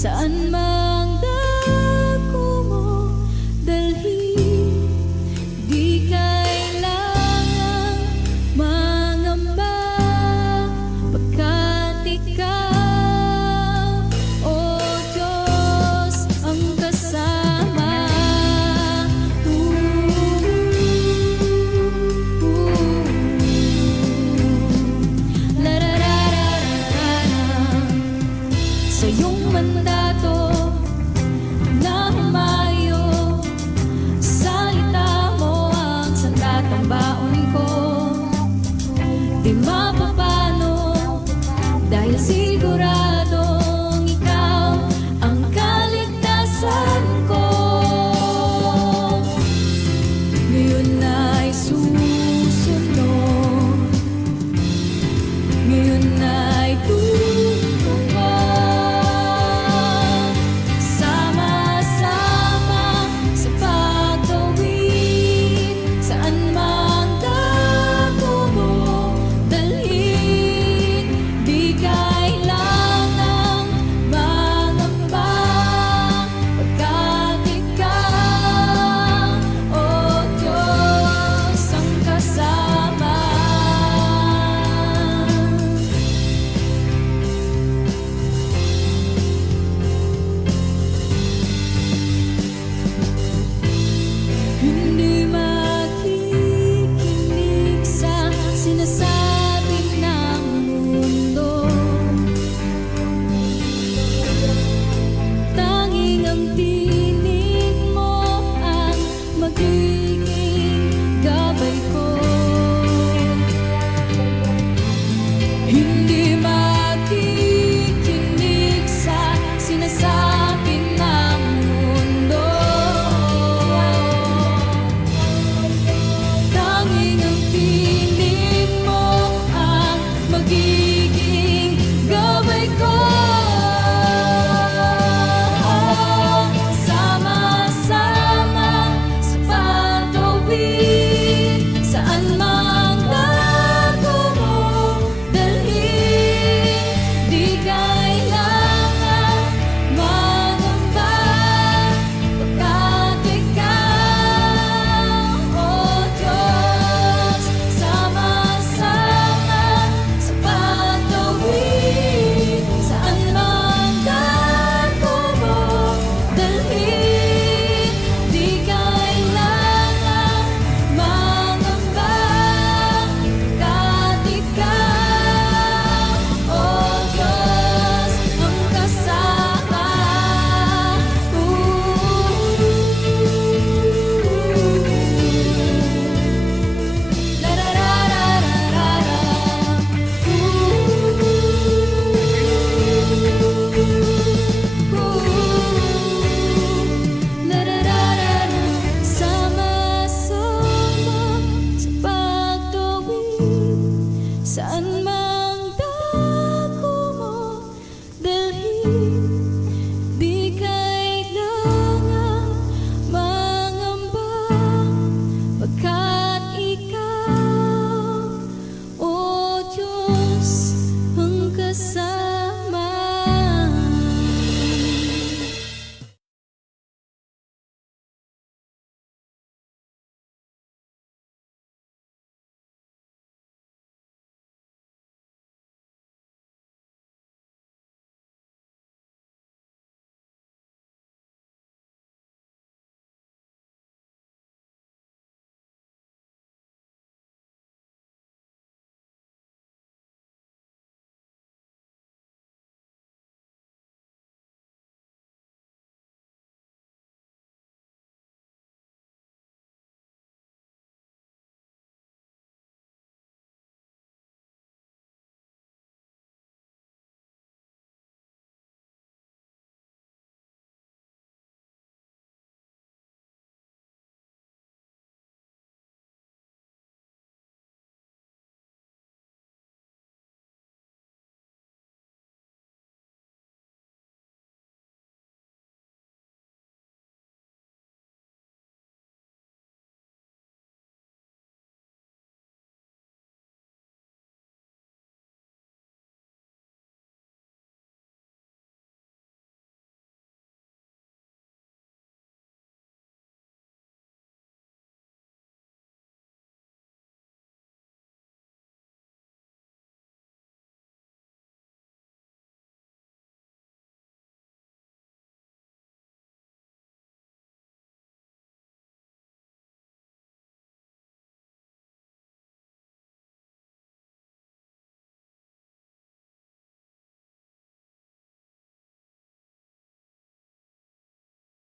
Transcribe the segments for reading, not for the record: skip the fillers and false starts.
Saan mang dako mo dalhin, di kailangang mangamba, pagkat ikaw, o Diyos, ang kasama. La la la la la la. Sa iyong mandato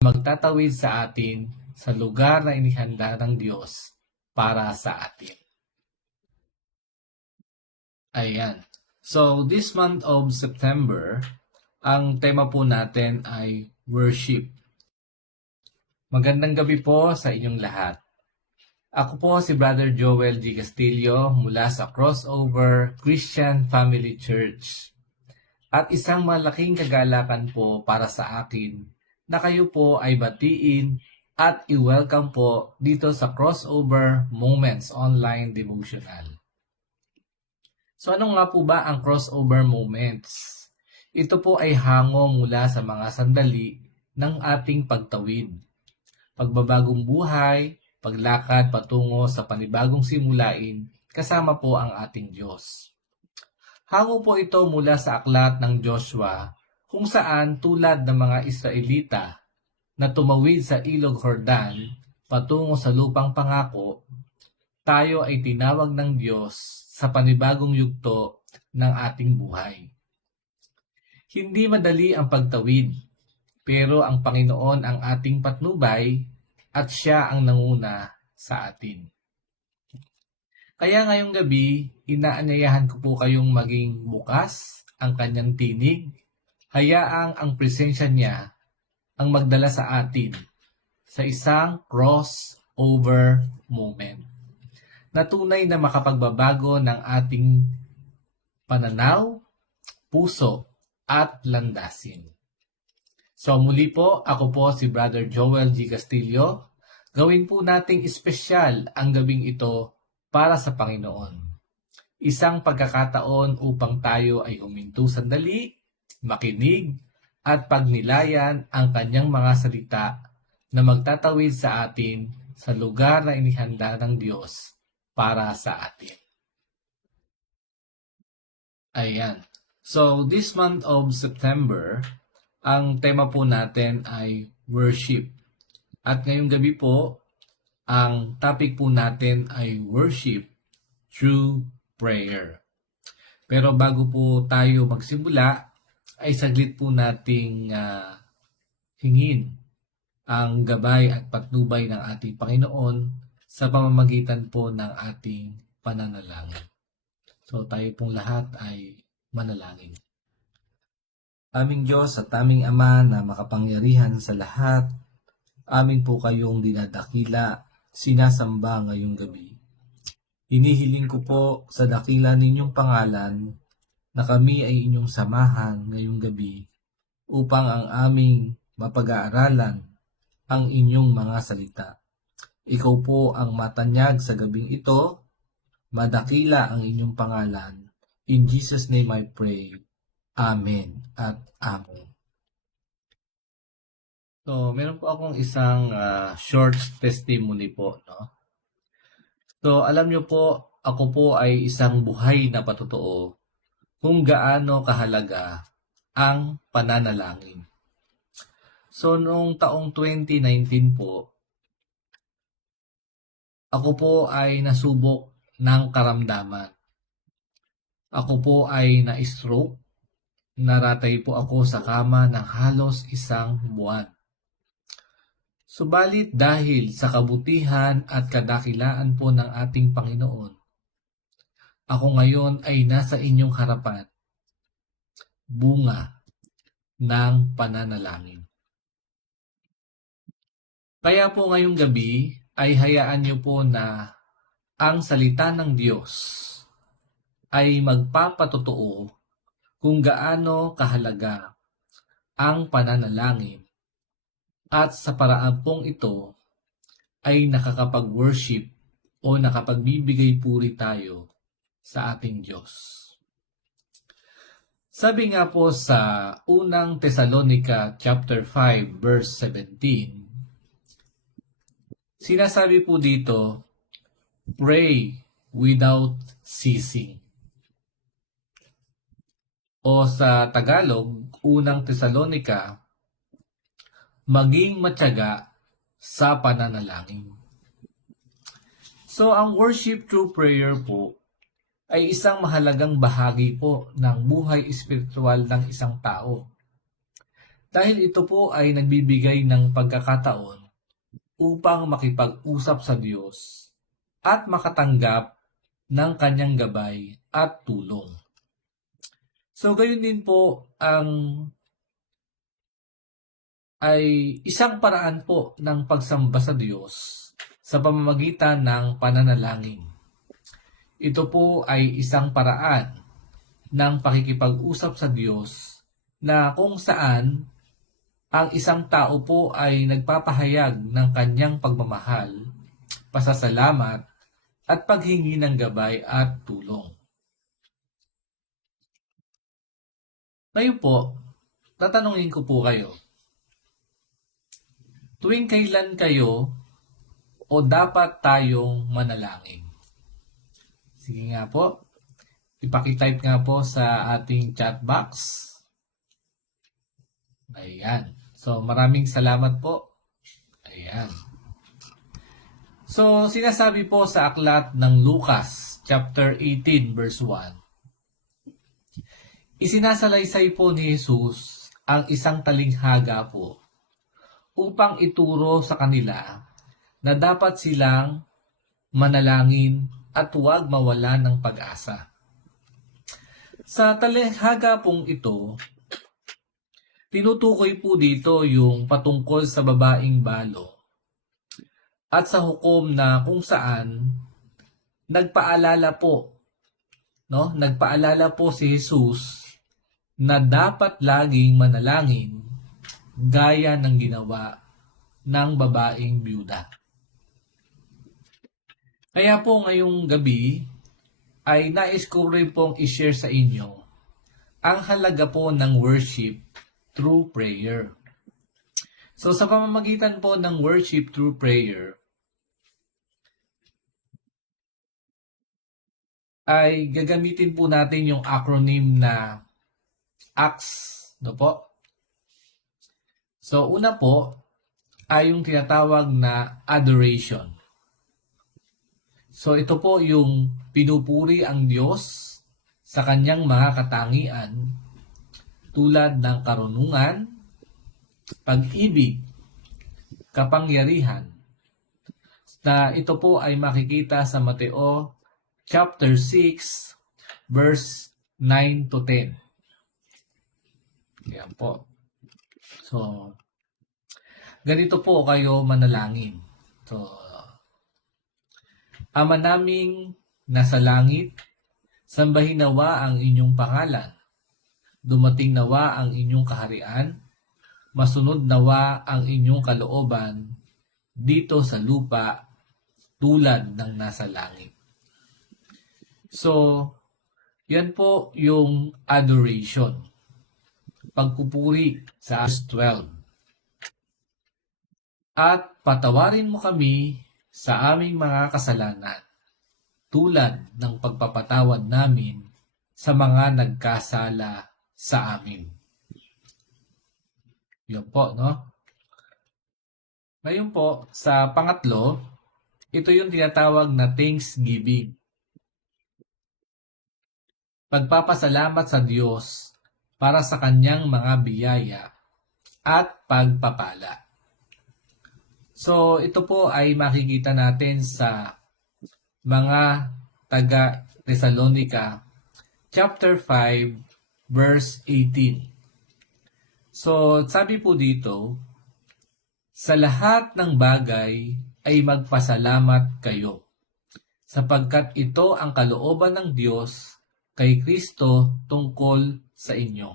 magtatawid sa atin sa lugar na inihanda ng Diyos para sa atin. Ayan. So, this month of September, ang tema po natin ay worship. Magandang gabi po sa inyong lahat. Ako po si Brother Joel G. Castillo mula sa Crossover Christian Family Church. At isang malaking kagalakan po para sa akin na kayo po ay batiin at i-welcome po dito sa Crossover Moments Online Devotional. So ano nga po ba ang Crossover Moments? Ito po ay hango mula sa mga sandali ng ating pagtawid, pagbabagong buhay, paglakad patungo sa panibagong simulain kasama po ang ating Diyos. Hango po ito mula sa aklat ng Joshua kung saan tulad ng mga Israelita na tumawid sa Ilog Jordan patungo sa lupang pangako, tayo ay tinawag ng Diyos sa panibagong yugto ng ating buhay. Hindi madali ang pagtawid, pero ang Panginoon ang ating patnubay at Siya ang nanguna sa atin. Kaya ngayong gabi, inaanyayahan ko po kayong maging bukas ang kanyang tinig, hayaang ang presensya niya ang magdala sa atin sa isang crossover moment na tunay na makapagbabago ng ating pananaw, puso, at landasin. So muli po, ako po si Brother Joel G. Castillo. Gawin po nating espesyal ang gabing ito para sa Panginoon. Isang pagkakataon upang tayo ay huminto sandali, makinig, at pagnilayan ang kanyang mga salita na magtatawid sa atin sa lugar na inihanda ng Diyos para sa atin. Ayan. So, this month of September, ang tema po natin ay worship. At ngayong gabi po, ang topic po natin ay worship through prayer. Pero bago po tayo magsimula, ay saglit po nating hingin ang gabay at patnubay ng ating Panginoon sa pamamagitan po ng ating pananalangin. So tayo pong lahat ay manalangin. Aming Diyos at aming Ama na makapangyarihan sa lahat, amin po kayong dinadakila, sinasamba ngayong gabi. Hinihiling ko po sa dakila ninyong pangalan na kami ay inyong samahan ngayong gabi upang ang aming mapag-aaralan ang inyong mga salita. Ikaw po ang matanyag sa gabing ito, madakila ang inyong pangalan. In Jesus' name I pray. Amen at Amen. So, meron po akong isang short testimony po, no? So, alam nyo po, ako po ay isang buhay na patotoo kung gaano kahalaga ang pananalangin. So, noong taong 2019 po, ako po ay nasubok ng karamdaman. Ako po ay na-stroke. Naratay po ako sa kama ng halos 1 buwan. Subalit dahil sa kabutihan at kadakilaan po ng ating Panginoon, ako ngayon ay nasa inyong harapan, bunga ng pananalangin. Kaya po ngayong gabi ay hayaan niyo po na ang salita ng Diyos ay magpapatotoo kung gaano kahalaga ang pananalangin at sa paraan pong ito ay nakakapag-worship o nakapagbibigay puri tayo sa ating Diyos. Sabi nga po sa unang Thessalonica chapter 5 verse 17, sinasabi po dito, pray without ceasing. O sa Tagalog, unang Thessalonica, maging matyaga sa pananalangin. So, ang worship through prayer po ay isang mahalagang bahagi po ng buhay espiritual ng isang tao. Dahil ito po ay nagbibigay ng pagkakataon upang makipag-usap sa Diyos at makatanggap ng kanyang gabay at tulong. So gayon din po ay isang paraan po ng pagsamba sa Diyos sa pamamagitan ng pananalangin. Ito po ay isang paraan ng pakikipag-usap sa Diyos na kung saan ang isang tao po ay nagpapahayag ng kanyang pagmamahal, pasasalamat, at paghingi ng gabay at tulong. Ngayon po, tatanungin ko po kayo, tuwing kailan kayo o dapat tayong manalangin? Sige nga po, ipakitype nga po sa ating chat box. Ayan. So, maraming salamat po. Ayan. So, sinasabi po sa aklat ng Lucas, chapter 18, verse 1. Isinasalaysay po ni Jesus ang isang talinghaga po upang ituro sa kanila na dapat silang manalangin at huwag mawala ng pag-asa. Sa talinghaga pong ito, tinutukoy po dito yung patungkol sa babaeng balo at sa hukom na kung saan nagpaalala po si Jesus na dapat laging manalangin gaya ng ginawa ng babaeng byuda. Kaya po ngayong gabi ay nais ko rin pong i-share sa inyo ang halaga po ng worship through prayer. So sa pamamagitan po ng worship through prayer, ay gagamitin po natin yung acronym na ACTS. Po? So una po ay yung tinatawag na adoration. So ito po yung pinupuri ang Diyos sa kanyang mga katangian tulad ng karunungan, pag-ibig, kapangyarihan, na ito po ay makikita sa Mateo chapter 6 verse 9 to 10. Yan po. So, ganito po kayo manalangin. So, Ama naming nasa langit, sambahin nawa ang inyong pangalan. Dumating nawa ang inyong kaharian, masunod nawa ang inyong kalooban dito sa lupa tulad ng nasa langit. So, yan po yung adoration. Pagpupuri sa verse 12. At patawarin mo kami sa aming mga kasalanan tulad ng pagpapatawad namin sa mga nagkasala sa amin. Yun po, no? Ngayon po, sa pangatlo, ito yung tinatawag na thanksgiving. Pagpapasalamat sa Diyos para sa kanyang mga biyaya at pagpapala. So, ito po ay makikita natin sa mga taga Thessalonica, chapter 5, verse 18. So, sabi po dito, sa lahat ng bagay ay magpasalamat kayo, sapagkat ito ang kalooban ng Diyos kay Kristo tungkol sa inyo.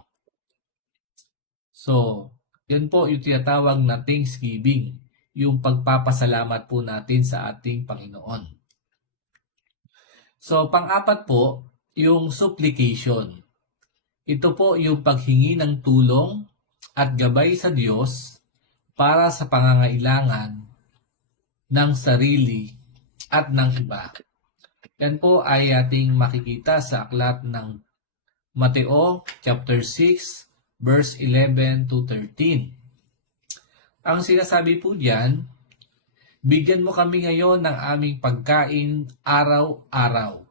So, yan po yung tinatawag na thanksgiving, yung pagpapasalamat po natin sa ating Panginoon. So, pang-apat po, yung supplication. Ito po yung paghingi ng tulong at gabay sa Diyos para sa pangangailangan ng sarili at ng iba. Yan po ay ating makikita sa aklat ng Mateo chapter 6 verse 11 to 13. Ang sinasabi po diyan, bigyan mo kami ngayon ng aming pagkain araw-araw.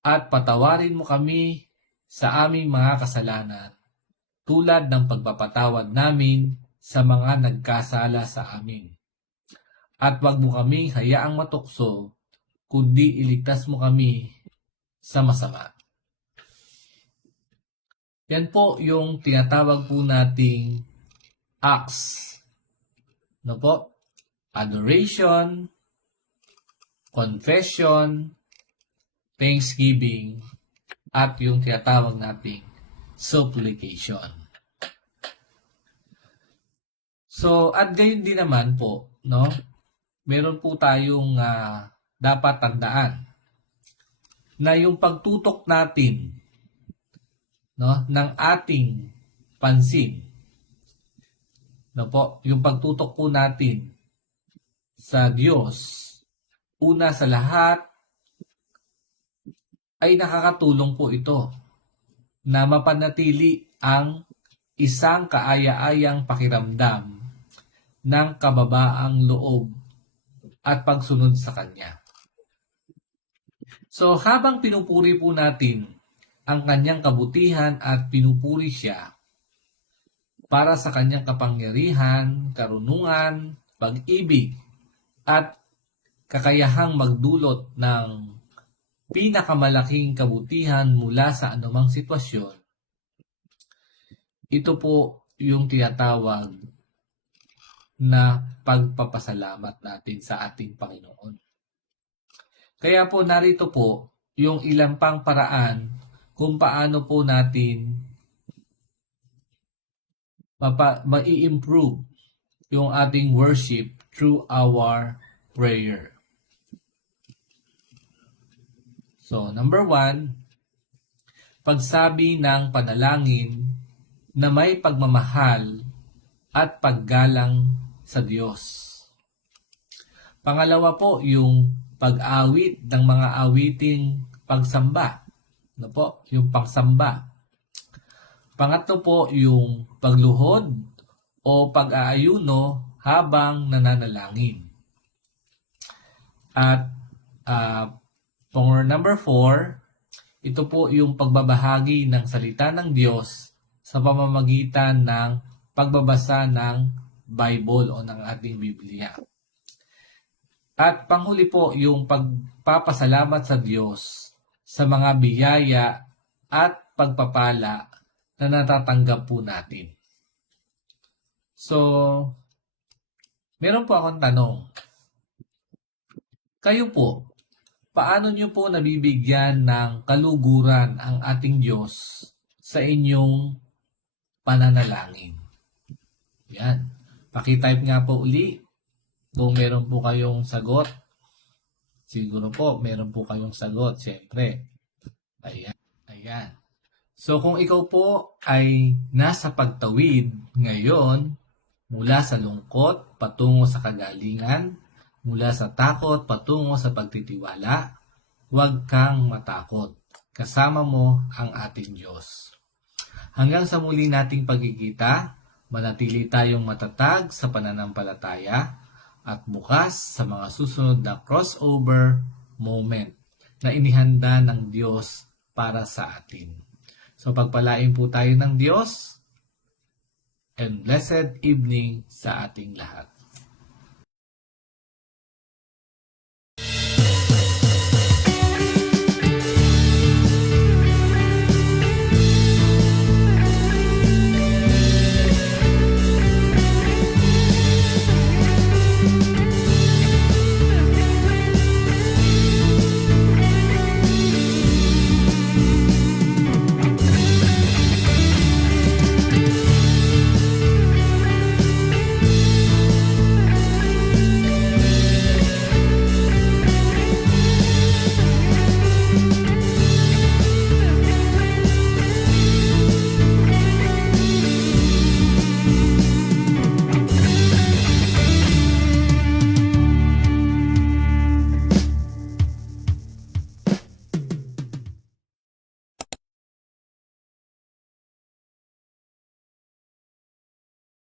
At patawarin mo kami sa aming mga kasalanan tulad ng pagpapatawad namin sa mga nagkasala sa amin. At huwag mo kaming hayaang matukso, kundi iligtas mo kami sa masama. Yan po yung tinatawag po nating acts. No po? Adoration, confession, thanksgiving, at yung tinatawag nating supplication. So, at gayon din naman po, no? Meron po tayong dapat tandaan na yung pagtutok natin, no, ng ating pansin, no po, yung pagtutok po natin sa Diyos, una sa lahat ay nakakatulong po ito na mapanatili ang isang kaaya-ayang pakiramdam ng kababaang loob at pagsunod sa Kanya. So, habang pinupuri po natin ang Kanyang kabutihan at pinupuri Siya para sa Kanyang kapangyarihan, karunungan, pag-ibig, at kakayahang magdulot ng pinakamalaking kabutihan mula sa anumang sitwasyon, ito po yung tinatawag na pagpapasalamat natin sa ating Panginoon. Kaya po narito po yung ilang pang paraan kung paano po natin mai-improve yung ating worship through our prayer. So, number 1, pagsabi ng panalangin na may pagmamahal at paggalang sa Diyos. Pangalawa po, yung pag-awit ng mga awiting pagsamba. Ano po? Yung pagsamba. Pangatlo po, yung pagluhod o pag-aayuno habang nananalangin. At for number 4, ito po yung pagbabahagi ng salita ng Diyos sa pamamagitan ng pagbabasa ng Bible o ng ating Biblia. At panghuli po yung pagpapasalamat sa Diyos sa mga biyaya at pagpapala na natatanggap po natin. So, meron po akong tanong. Kayo po, paano nyo po nabibigyan ng kaluguran ang ating Diyos sa inyong pananalangin? Yan. Pakitype nga po uli kung meron po kayong sagot. Siguro po, meron po kayong sagot, siyempre. Ayan. Ayan. So, kung ikaw po ay nasa pagtawid ngayon, mula sa lungkot patungo sa kagalingan, mula sa takot patungo sa pagtitiwala, huwag kang matakot. Kasama mo ang ating Diyos. Hanggang sa muli nating pagkikita, manatili tayong matatag sa pananampalataya at bukas sa mga susunod na crossover moment na inihanda ng Diyos para sa atin. So pagpalain po tayo ng Diyos and blessed evening sa ating lahat.